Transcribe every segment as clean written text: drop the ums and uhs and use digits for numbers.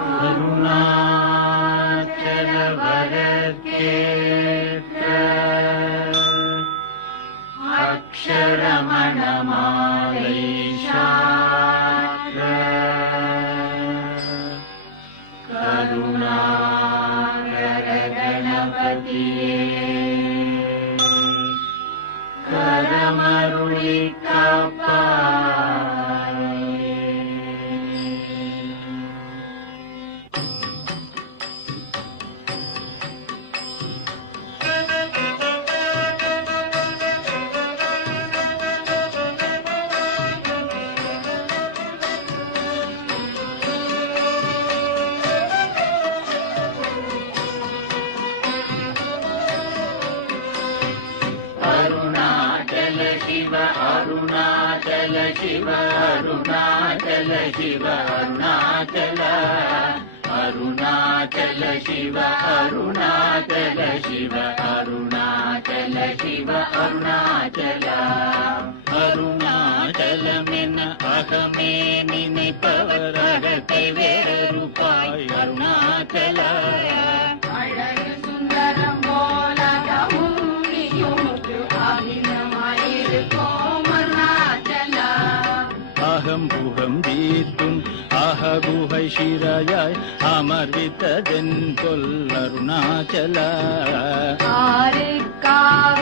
அருணாச்சலவரக்கேற்ற அக்ஷரமணமாலை சாற்ற கருணாகர கணபதியே கரமருளி காப்பாயே. அருணாச்சல சிவ அருணாச்சல சிவ அருணாச்சல சிவ அருணாச்சல அருணாச்சல சிவ அருணாச்சல சிவ அருணாச்சல சிவ அருணாச்சல அருணாச்சலமென அகமே நினைப்பவர் அகத்தை வேறறுப்பாய் அருணாச்சல அழகு சுந்தரம் போலகமும் அகம் புகம் தீர்த்தும் அககுகை சிறையாய் அமர்வித்ததென் கொல் அருணாச்சல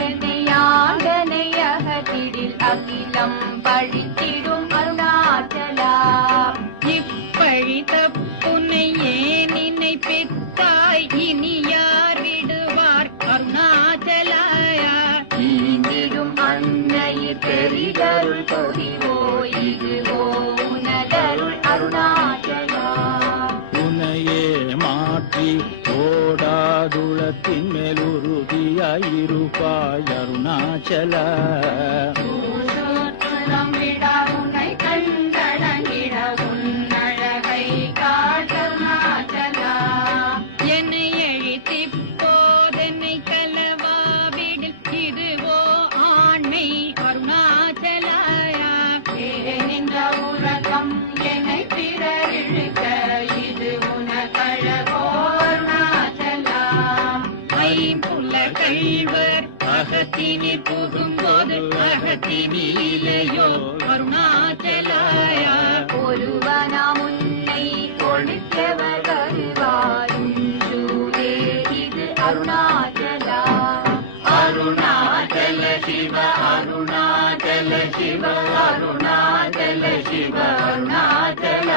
ஆறுக்காவனையாண்டனை அகத்திடில் அகிலம் பழித்திடும் அருணாச்சலா இப்பழி தப்புனை ஏன் நினைப்பித்தாய் இனி யார் விடுவார் அருணாச்சலா அன்னையில் பெரிதருள் பொறிவோ இதுவோ உனதருள் அருணாச்சலா உனையே மாற்றி ஓடாதுளத்தின் மேல் உறுதியாயிருப்பாய் அருணாச்சல உனை கண்டடங்கிட உன்னழகை காட்டருணாச்சலா என்னை எழுத்தி போதென்னை கலவாவிடில் இதுவோ ஆண்மை அருணாச்சலாயா நின்ற உலகம் என்னை பிறரிழுக்க இது உனக்கழகோ அருணாச்சலா ஐம்புல கழிவர் அகத்தினி புகும்போது அகத்தினிலேயோ அருணாச்சலாயா ஒருவனாம் உன்னை கொடுத்தவர் வருவாருஞ்சூரே இது அருணாச்சலா அருணாச்சல சிவ அருணாச்சல சிவ அருணாச்சல சிவ அருணாச்சல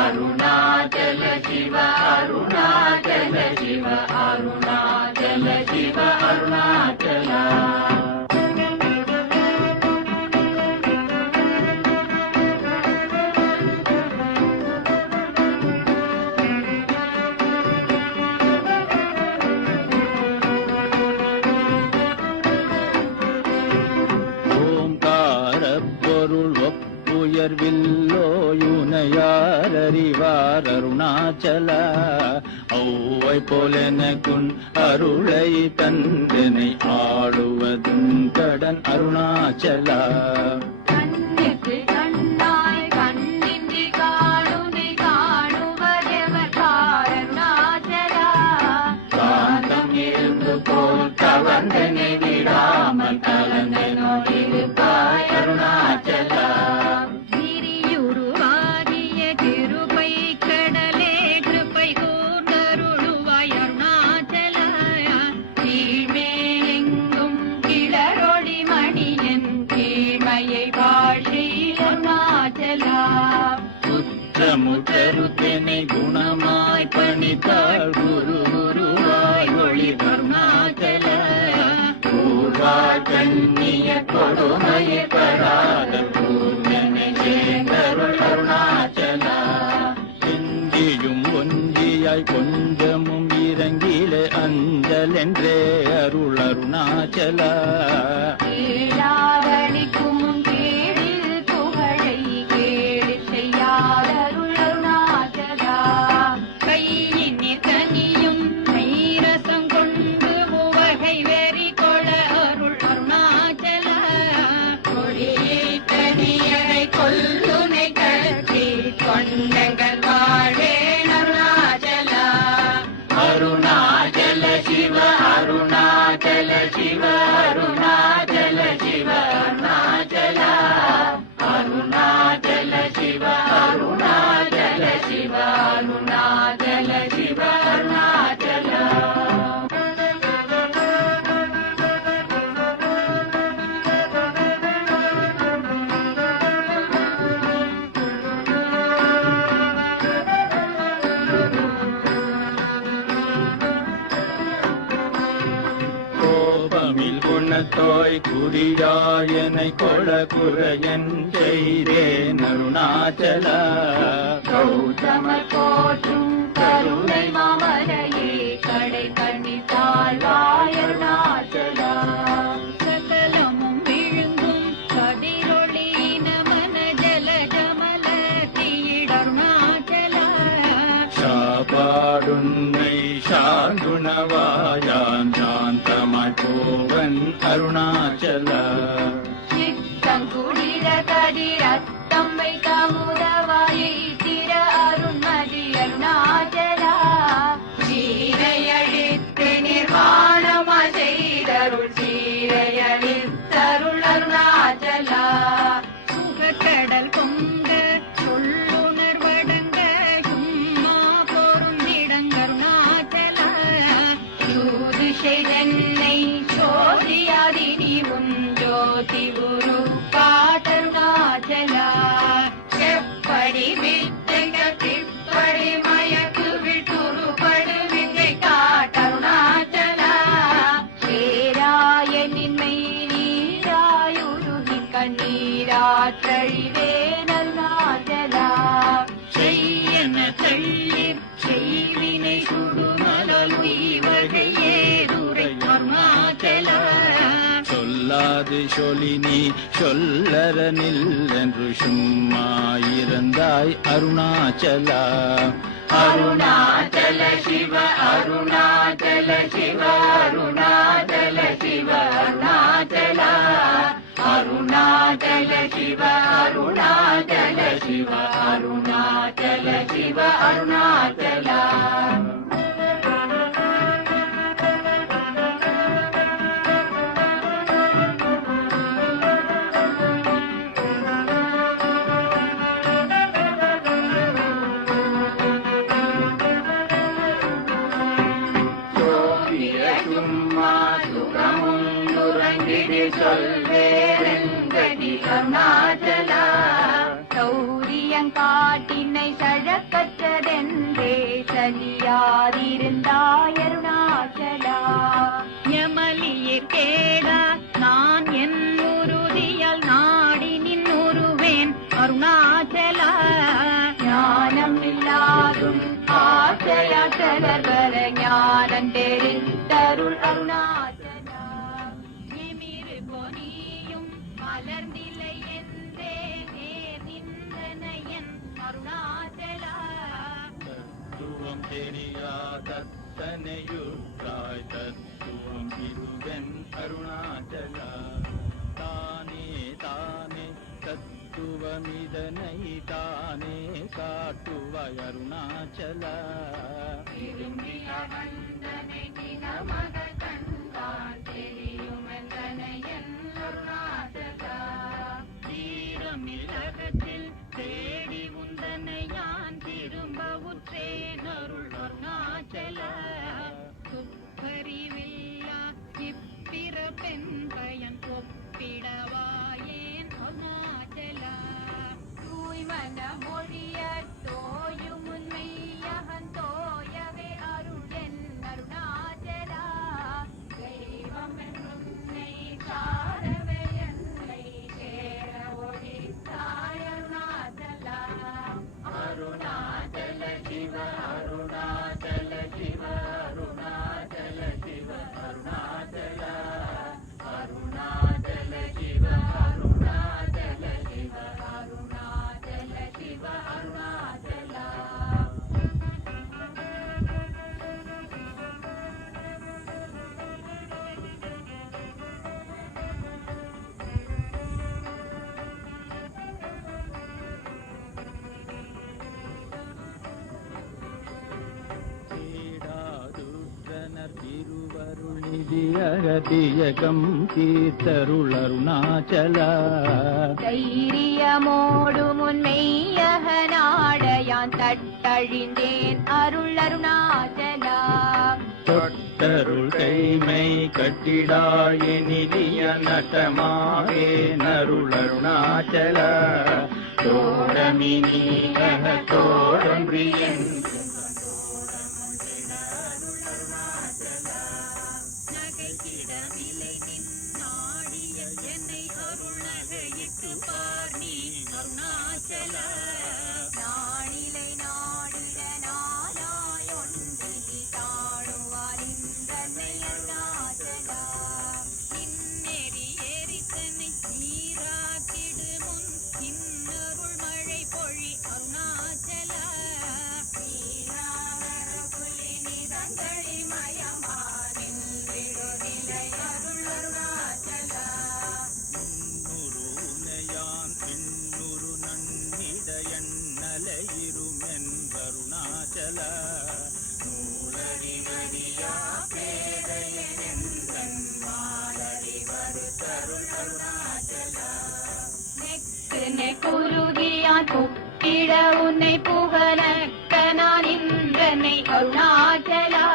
அருணாச்சல சிவ அருணாச்சல சிவ அருணாச்சல சிவ அருணாச்சல உயர்வில்லோயுனையார் அறிவார் அருணாச்சல ஔவை போலெனக்குன் அருளை தந்தனை ஆடுவதும் கடன் அருணாச்சல கண்ணுக்கு கண்ணாய் கண்ணின்றி காணுனை காணுவதெவர் அருணாச்சலா காந்தம் இருந்து போல் கவர்ந்தனை விடாமல் கலந்தனோடிருப்பாய் அருணாச்சல முத்தருத்தனை குணமாய் பணித்தாள் குரு குருவாய் ஒளி அருணாச்சல பூர்வா கண்ணிய கொடுமையை பராத பூர்ணனை சேர்ந்தருள் அருணாச்சல செந்தியும் ஒன்றியாய் கொஞ்சமும் இறங்கிலே அஞ்சல் என்றே அருள் அருணாச்சல கொல்லுனை கட்டி கொண்டங்கள் வாழ்வே குணத்தோய் குறியாயனை கொளகுறையன் செய்தேன் அருணாச்சல கௌதமர் போற்றும் கருணை மாமலையே கடை கண்ணி தாழ்வாய் அருணாச்சலா சகலமும் விழுங்கும் கதிரொளி நமன ஜல ஜமல தீடருணாச்சலா சாபாடுன்னை சாங்குணவாயான் சாந்தமாய் போவன் அருணாச்சல சித்தங்குடிர கதிரத்தம் வைத்த முதவாயை திர அருண்மதி அருணாச்சலா சீரையழித்து நிர்வாணமாய் செய்தருள் சீரையழித்தருள் அருணாச்சலா சுகக்கடல் பொங்க சொல்லுணர்வடங்க சும்மா போரும் இடங்கருணாச்சலா யூதிஷை தென்னை சோதியாதி நீ உன் ஜோதி குரு காட்டருணாச்சலா செப்படி வித்தைக திப்படி மயக்கு விட்டுருபடு வித்தை காட்டருணாச்சலா சேராயனின்மை நீராயுருகி கண்ணீராற்றழிவேன் அருணாச்சலா செய்யன தள்ளி செய்வினை சுடுமலல் உய்வகை ஏதுரை அருணாச்சலா சொல்லாது சொல்லி நீ சொல்லரனில் என்று சும்மா இருந்தாய் அருணாச்சலா அருணாச்சல சிவ அருணாச்சல சிவ அருணாச்சல சிவ அருணாச்சலா அருணாச்சல சிவ அருணாச்சல சிவ அருணாச்சல சிவ அருணாச்சலா சொல்வேரங்கடி அருணாச்சலா சௌரியங்காட்டினை சழக்கற்றதென்றே சலியாதிருந்தாய் அருணாச்சலா யமலியே கேடா நான் என் உறுதியால் நாடி நின் உருவேன் அருணாச்சலா ஞானம் இல்லாதும் ஆசையாற்றலர் வர ஞானம் தெரிந்தருள் அருணாச்சலா மலர்ந்திலை என்றே நேர் நின்றனையன் அருணாச்சலா தத்துவம் தெரியாதத்தனையுற்றாய் தத்துவம் இதுவென் அருணாச்சலா தானே தானே தத்துவமிதனை தானே காட்டுவாய் அருணாச்சலா திரும்பிய வந்தனை தினமக கண்டான் தெரியுமென்றனையன் அருணாச்சலா தீரமிலகத்தில் தேடி உந்தனை யான் திரும்ப உற்றேன் அருள் அருணாச்சலா துப்பறிவில்லா இப்பிறப்பெண் பயன் ஒப்பிடவாயேன் அருணாச்சலா தூய்மன மொழிய தோயும் உண்மையகன் தோயவே அருளென் அருணாச்சலா தெய்வம் என்னை சாரவே என்னை சேர ஒழித்தாய் அருணாச்சலா அருணாச்சல சிவ அருணாச்சல சிவ அருணாச்சல சிவ அருணாச்சலா அருணாச்சல சிவ அருணாச்சல சிவ அருணாச்சல சிவ அருணாச்சலா சீடாதுற்றனர் திருவருளிதி அகதியகம் தீர்த்தருள் அருணாச்சலா தைரியமோடும் உன்மெய்யக நாடையான் தட்டழிந்தேன் அருள் அருணாச்சலா தொட்டருள் கைமை கட்டிடாயினிய நட்டமாவே நருள் அருணாச்சலா தோடமினி தோடம் பிரியன் நகைக்கிடமில்லை நின் அருணாச்சல நூலறிவறியா பேதையெந்தன் மாலறிவரு தருள் அருணாச்சல குருகியான் புக்கிட உன்னை புகழக்க நான் இன்றனை அருணாச்சலா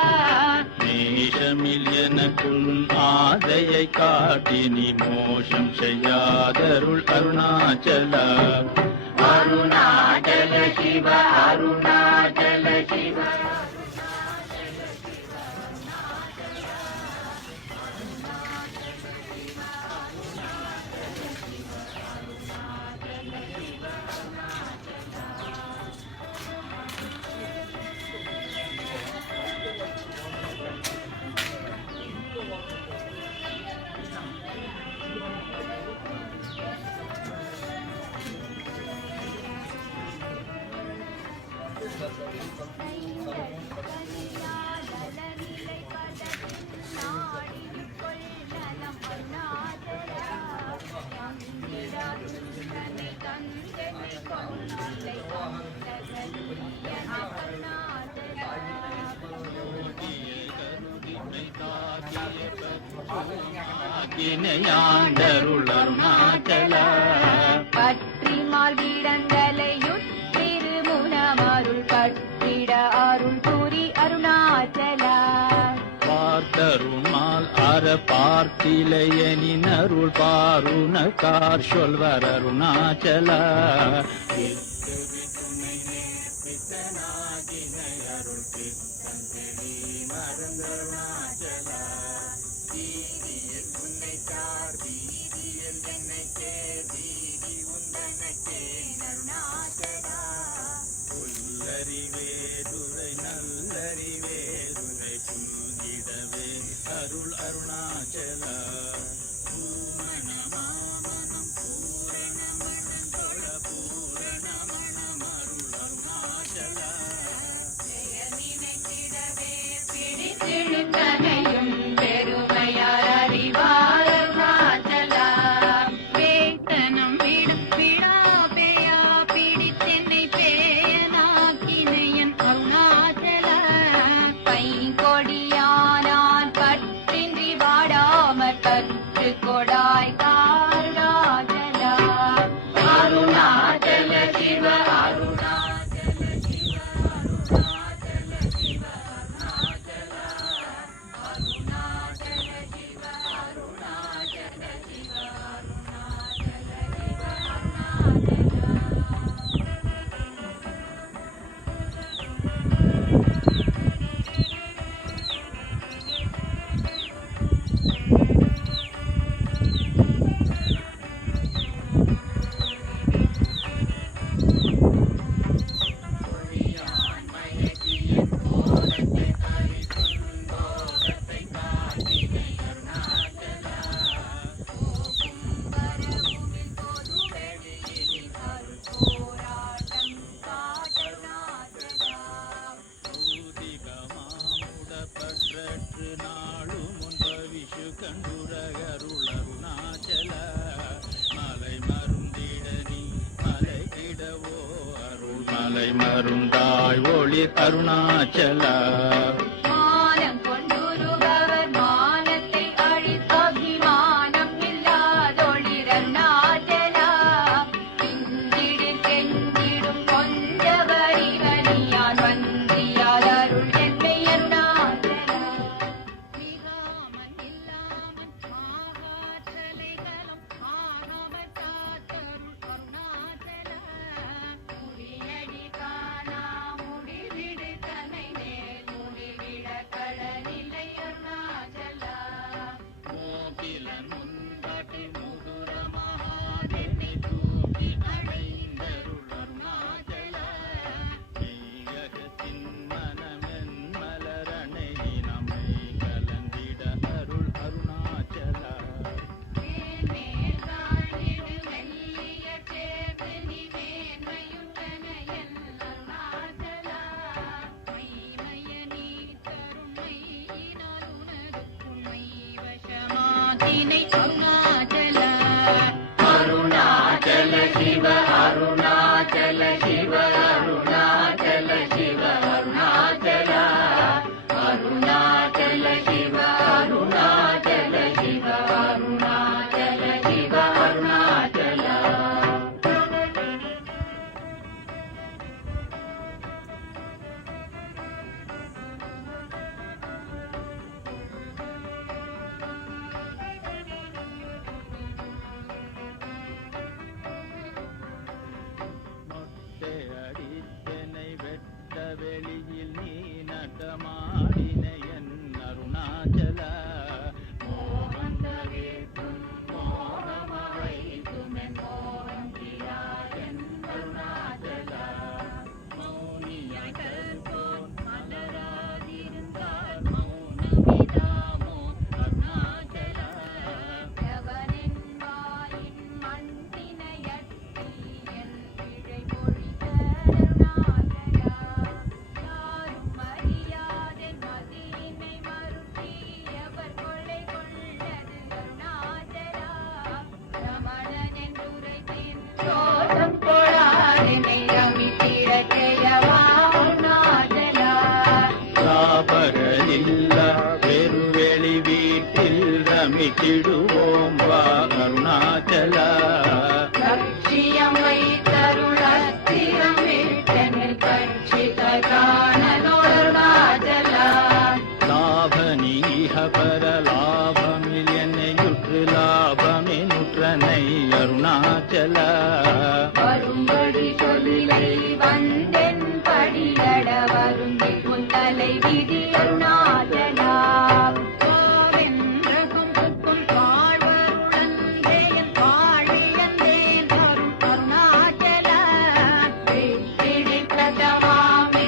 நேசமில் எனக்குள் ஆதையை காட்டி நீ மோசம் செய்யாதருள் அருணாச்சல அருணாச்சல சிவ அருணாச்சல சிவ ஆக்கினையாண்டருள் அருணாச்சல பற்றி மார்கிடங்களையுட் திருமுனமருள் கட்டிட அருள் புரி அருணாச்சலா பார்த்தருமால் அற பார்த்திலையனின் அருள் பாருணக்கார் சொல்வர் அருணாச்சல நல்லறிவேதுரை நல்லறிவேதுரை புல்கிடவே அருள் அருணாச்சல பூரணமாமனம் பூரணமணம் தொழ பூரணமணம் அருள் அருணாச்சல பிடித்திழுத்தனையும் பெருமையார் அறிவார் அருணாச்சலா வேத்தனம் விடா பேயா பிடித்தென்னை பேயனாக்கினையன் அருணாச்சலா பைங்கொடியானான் பற்றின்றி வாடாமற் கற்று கொடாய் காருணாச்சலா அருணாச்சல சிவ அருணாச்சல சிவ அருணாச்சல சிவ அருணாச்சல சிவ அருணாச்சல சிவ அருணாச்சல சிவ அருணாச்சல பற்றற்று நாளும் முன் பவிஷு கண்டுரகருள் அருணாச்சல மலை மருந்திட நீ மலை கிடவோ அருள் மலை மருந்தாய் ஒளி அருணாச்சல மானம் கொண்டுருபவர் மானத்தை அழித்தபிமானம் இல்லாதொழிர் அருணாச்சலா பிந்திடு செஞ்சிடும் கொஞ்சவரிவனியான் வந்தியால் அருள் என்னை அருணாச்சலா மிகாமன் இல்லாமன் மாகாற்றலைகளும் ஆகாமல் காத்தருள் அருணாச்சலா முடியடி காணா முடிவிடு தனை நேர் முடிவிடு வெளியில் நீ நடமாடினையன் அருணாச்சல மோகந்தவேற்றும் மோகமவைத்துமென் மோகம் திராயன் அருணாச்சல மௌனியாய் கற்போன் மலராதிருந்தார் மௌனமிதாமோ அருணாச்சல எவனின் வாயின் மண்ணினையற்றி என் பிழை பொழித்த அருணாச்சலா யாரும் அறியாதென் மதியினை மறுத்தி எவர் கொள்ளை கொள்ளது அருணாச்சலா ரமணன் என்றுரைத்தேன் ரோஷம் கொடாதெனை ரமித்திடச் செய்யவா அருணாச்சலா சாபகலில்லா பெருவெளி வீட்டில் ரமித்திடுவோம் வா அருணாச்சலா லட்சியம் வைத்தருள் அத்திரம் விட்டனில் கட்சித காணலோடருணாச்சலா லாபனீக பரலாபமில் என்னையுற்று லாபமெனுற்றனை அருணாச்சலா வரும்படி சொல்லை வந்தென் படியட வருந்தி புத்தலை விதி அருணாச்சலா காவென்றகும் புக்குள் வாழ்வருளந்தேன் வாழியந்தேன் அருள் அருணாச்சலா வெற்றிடை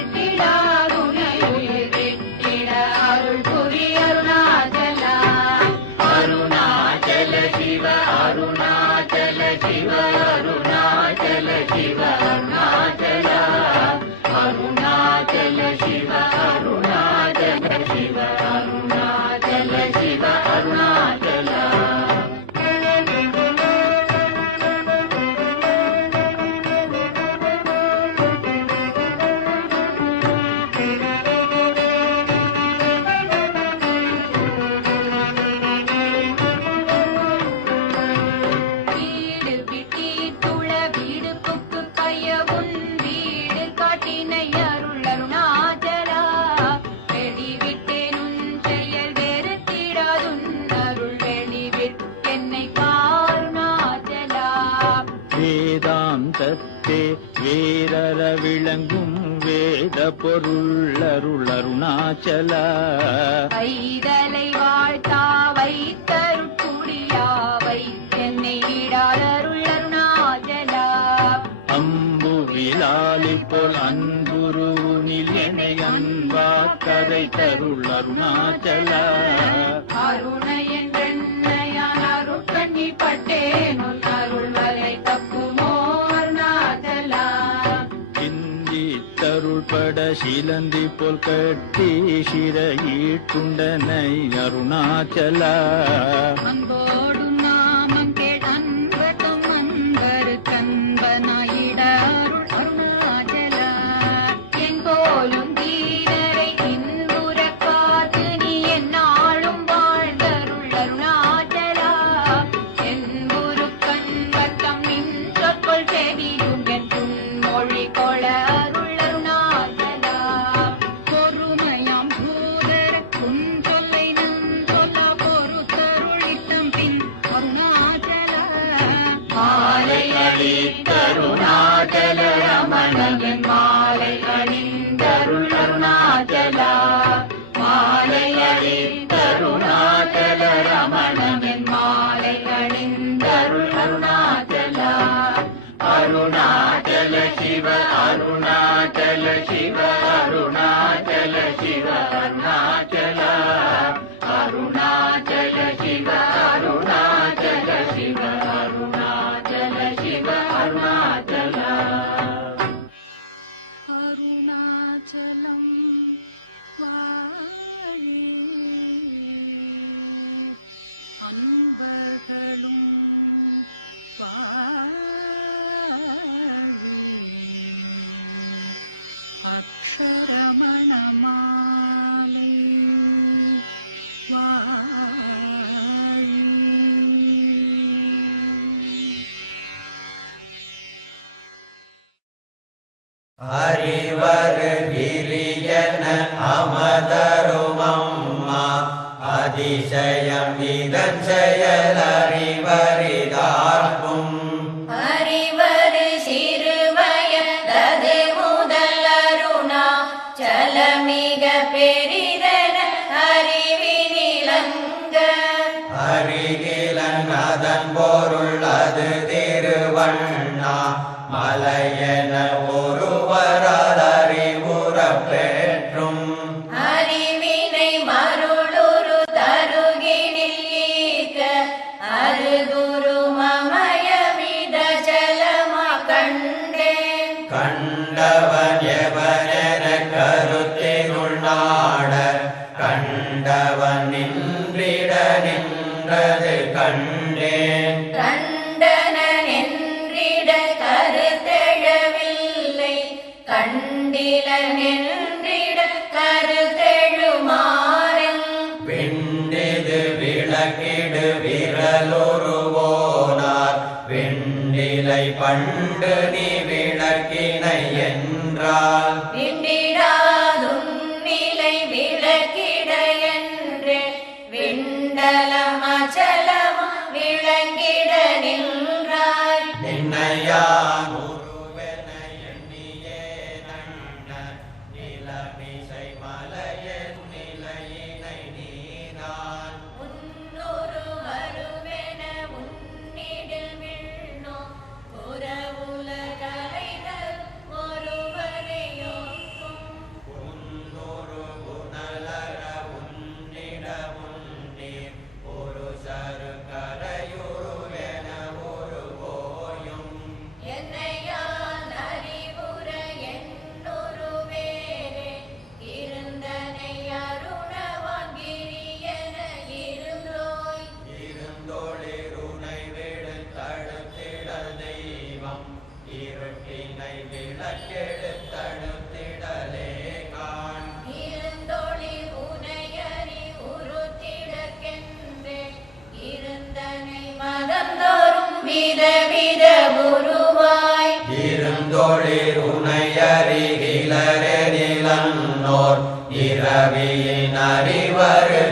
பிரதமாமிட்டிடாதுனை உயிர் வெற்றிட அருள் புரி அருணாச்சலா அருணாச்சல சிவ அருணாச்சல சிவ அருணாச்சல சிவ அருணாச்சல அருணாச்சல சிவ அருணாச்சல சிவ அருணாச்சல சிவ அருணாச்சல வீடு விட்டி துள வீடு புக்கு கையவும் வீடு காட்டினை அருள் அருணாச்சலா வெளிவிட்டேனுன் செயல் வெறுத்திடாதுன் அருள் வெளிவிட்டென்னை காருணாச்சலா வேதாந்தத்தே வேரற விளங்கும் வேத பொருள் அருள் அருணாச்சல வைதலை வாழ்த்தா வைத்தருட்குடியா வைத்தென்னை விடாதருள் அருணாச்சலா அம்பு விலாலி போல் அன்புருனில் என்னை அன்பாக்கரை தருள் அருணாச்சல அருண என்றென்னையான் அருட்கண்ணி பட்டேன் உன் அருள் வரை தப்புமோ அருணாச்சலா சிந்தித்தருள் பட சிலந்தி போல் கட்டி சிறையீட்டுண்டனை அருணாச்சல அன்போடும் நாமம் கேள் அன்பர்தம் அன்பரு கண்பனாயிட அருள் அருணாச்சலா எங்கோலும் தீரரை இன்புற காத்து நீ எந்நாளும் வாழ்ந்தருள் அருணாச்சலா என்புரு கண்பத்தம் நின் சொற்கொள் செவியும் என் மொழி கொள அருள் அருணாச்சலா பொறுமையாம் பூதர உன் சொல்லை நம் சொல்ல பொறுத்தருளித்தம் பின் அருணாச்சலா மாலை அளித்தருணாச்சல ரமணன் மாலை அணிந்தருள் அருணாச்சலா மாலை அளித்தருணாச்சல ரமணன் மாலை அணிந்தருள் அருணாச்சலா அருணாச்சல சிவ அருணாச்சல சிவ அருணாச்சல சிவ அருணாச்சல அருணாச்சல சிவ அருணாச்சல சிவ அருணாச்சல சிவ அருணாச்சல அருணாச்சலம் வாழி அன்பர்களும் வாழி அக்ஷரமணமாலை வாழி அறிவரு கிரியன அமதருமம்மா அதிசயம் இதன் செயல் அறிவரிதார்க்கும் அறிவது சிறுவயதது முதல் அருணா நலமிக பெரிதன அறிவினிலங்க அறிகிலன் அதன் பொருள் அது திருவண்ணா மலையென ஒருவரால் அறிவுறப் பெற்றும் அறிவினை மருளுரு தருகினில் ஈர்க்க அருகுரு மமயமித ஜலமா கண்டேன் கண்டவன் எவனென கருத்தினுள் நாட கண்டவன் நின்றிட நின்றது கண்டேன் கண்டனென்றிட கருத்தெழவில்லை கண்டிலனென்றிட கருத்தெழுமாறன் விண்டிது விளக்கிடு விரலுருவோனார் விண்டிலை பண்டு நீ விளக்கினை என்றால் விண்டிடாதுன்னிலை விளக்கிட என்று விண்டலம் அச்சலம் விளங்கிட நின்றாய் நின்னையான் உருவென எண்ணியே நன்ன நிலமிசை மலையன் நிலையினை நீதான் முன்னொரு வருவென உன்னிடில் விண்ணோ புறவுலகலைதல் ஒருவரையோக்கும் உன்னொரு உணலர உன்னிட முன்னீர் ஒரு சரு கரையுருவென ஒரு போயும் என்னையால் அறிவுற என்னொரு வேறே இருந்தனை அருணவாங்கிரியன இருந்தோய் இருந்தொளிருனை விடு தடுத்திடல் தெய்வம் இருட்டினை விளக்கெடுத்தடுத்திடலே காண் இருந்தொளி உனையறி உருத்திடக்கென்றே இருந்தனை மதந்தோறும் விதவித குருவாய் இருந்தொளிருனை அறிகிலரெனிலன்னோர் இரவியின் அறிவரு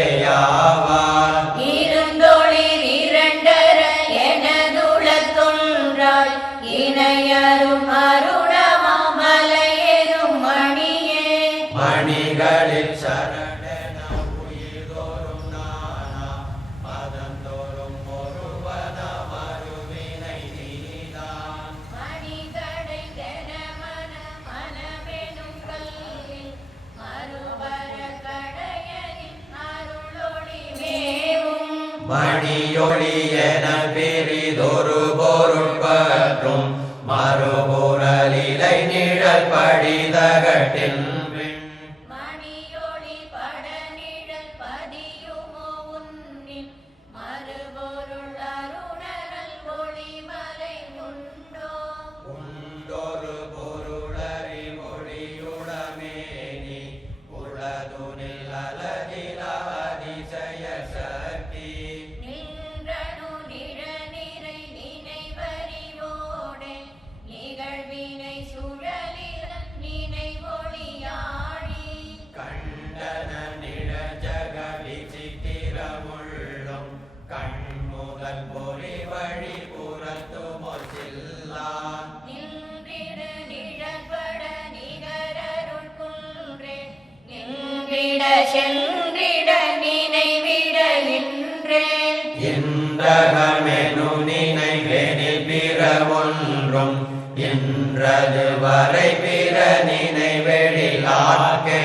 குருடரையாவார் இருந்தொளிர் இரண்டர எனதுளத்தொன்றாய் இணையரும் அருணமாமலையெனும் மணியே மணிகளில் சரணென உயிர்தோறும் நானா மதந்தோறும் ஒருவன மறுவினை நீதான் மணிகடை கனமன மனமெனும் கல்லில் மறுவர கடையனின் அருளொளி மேவும் மணியொளி என பிரிதொரு பொருட்பற்றும் மறுபுறலிலை நிழல் படிதகட்டின் மணியொளி படநிழல் பதியுமோ உன்னில் மறுபொருள் அருணனல் ஒளிமலை உண்டோ உண்டொரு பொருளறி மொழியுடமேனி உளதுனில் அலகில அதிசய சக்தி நின்றனு நிழநிறை நினைவறிவோடே நிகழ்வினை சுழலில் நினைவொளியாடி கண்டன நிழஜக விசித்திரமுள்ளும் கண்முதல் பொறி வழி புறத்துமொர் சில்லான் நின்றிடு நிழற்பட நிகரருள் குன்றே நின்றிட சென்றிட நினைவிட நின்றே இன்றகமெனு நினைவெனில் பிற ஒன்றும் இன்றது வரை பிற நினைவெழிலாக்கே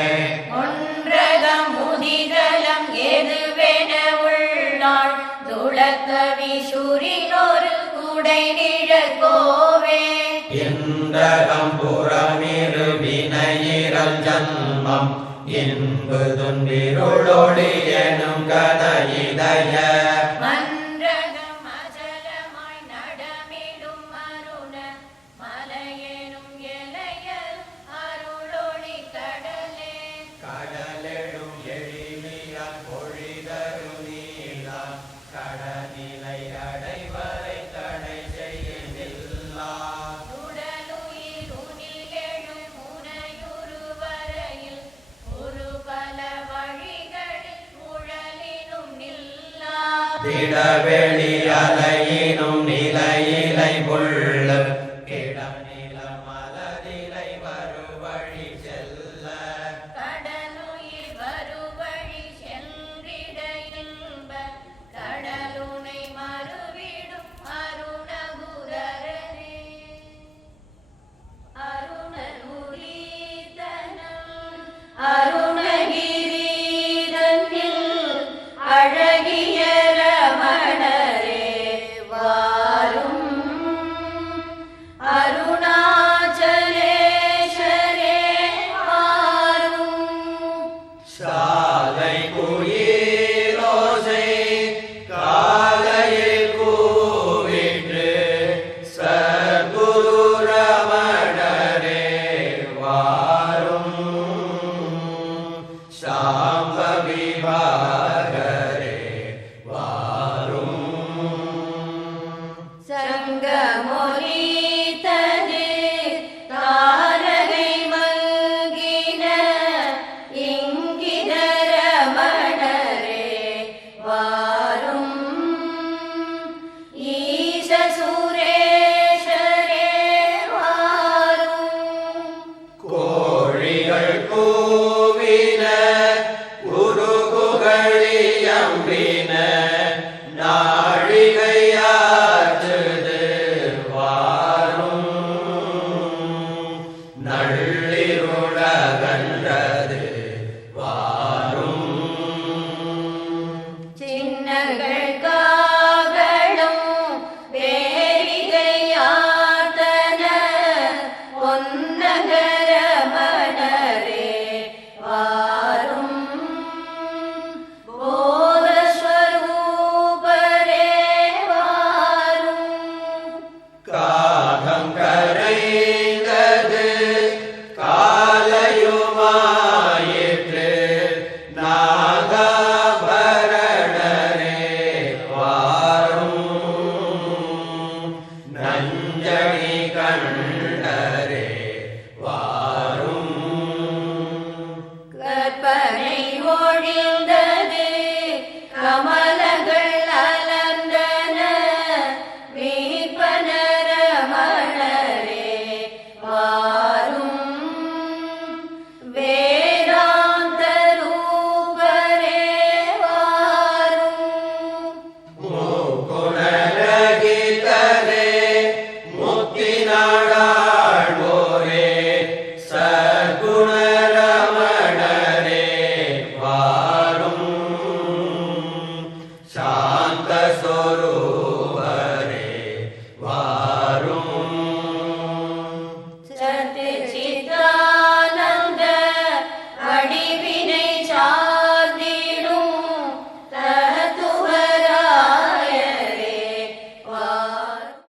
ஒன்றகம் முதிதலம் எதுவென உள்ளாள் துளக்கவி சுரினொரு குடை நிழற்கோவே இன்றகம் புறமிரு வினையிரல் ஜன்மம் இன்பு துன்பிருளொளி எனும் கன இதய மன்றகம் அஜலமாய் நடமிடும் அருண மலையெனும் எலையல் அருளொளி கடலே கடலெழும் எழிலியால் பொழிதரு நீளா கடனிலை அடைவரை தடை செய்யவில்லா உடலுயிர் உனில் எழும் முனையுரு வரையில் ஒரு பல வழிகளில் உழலினும் நில்லா திடவெளி அலையினும் நிலையிலை புள்ளு கிடம் நில மலதிலை வருவழி செல்ல இருளகன்றது வாரும் சின்னர்கள் காகளும் வேரிகையாத்தன பொன்னகர மணரே வாரும் போதஸ்வரூபரே வாரும் காகம் கரைந்தது காலையுமாயிற்று நாகாபரணரே வாரும் நஞ்சணி கண்டரே வாரும் கற்பனை ஒழிந்தது கமலங்கள் அலர்ந்தன மீட்பனர மணரே வாரும் வேதாந்த ரூபரே வாரும் மூக்குணரகிதரே முத்தி நாடாழ்வோரே சகுண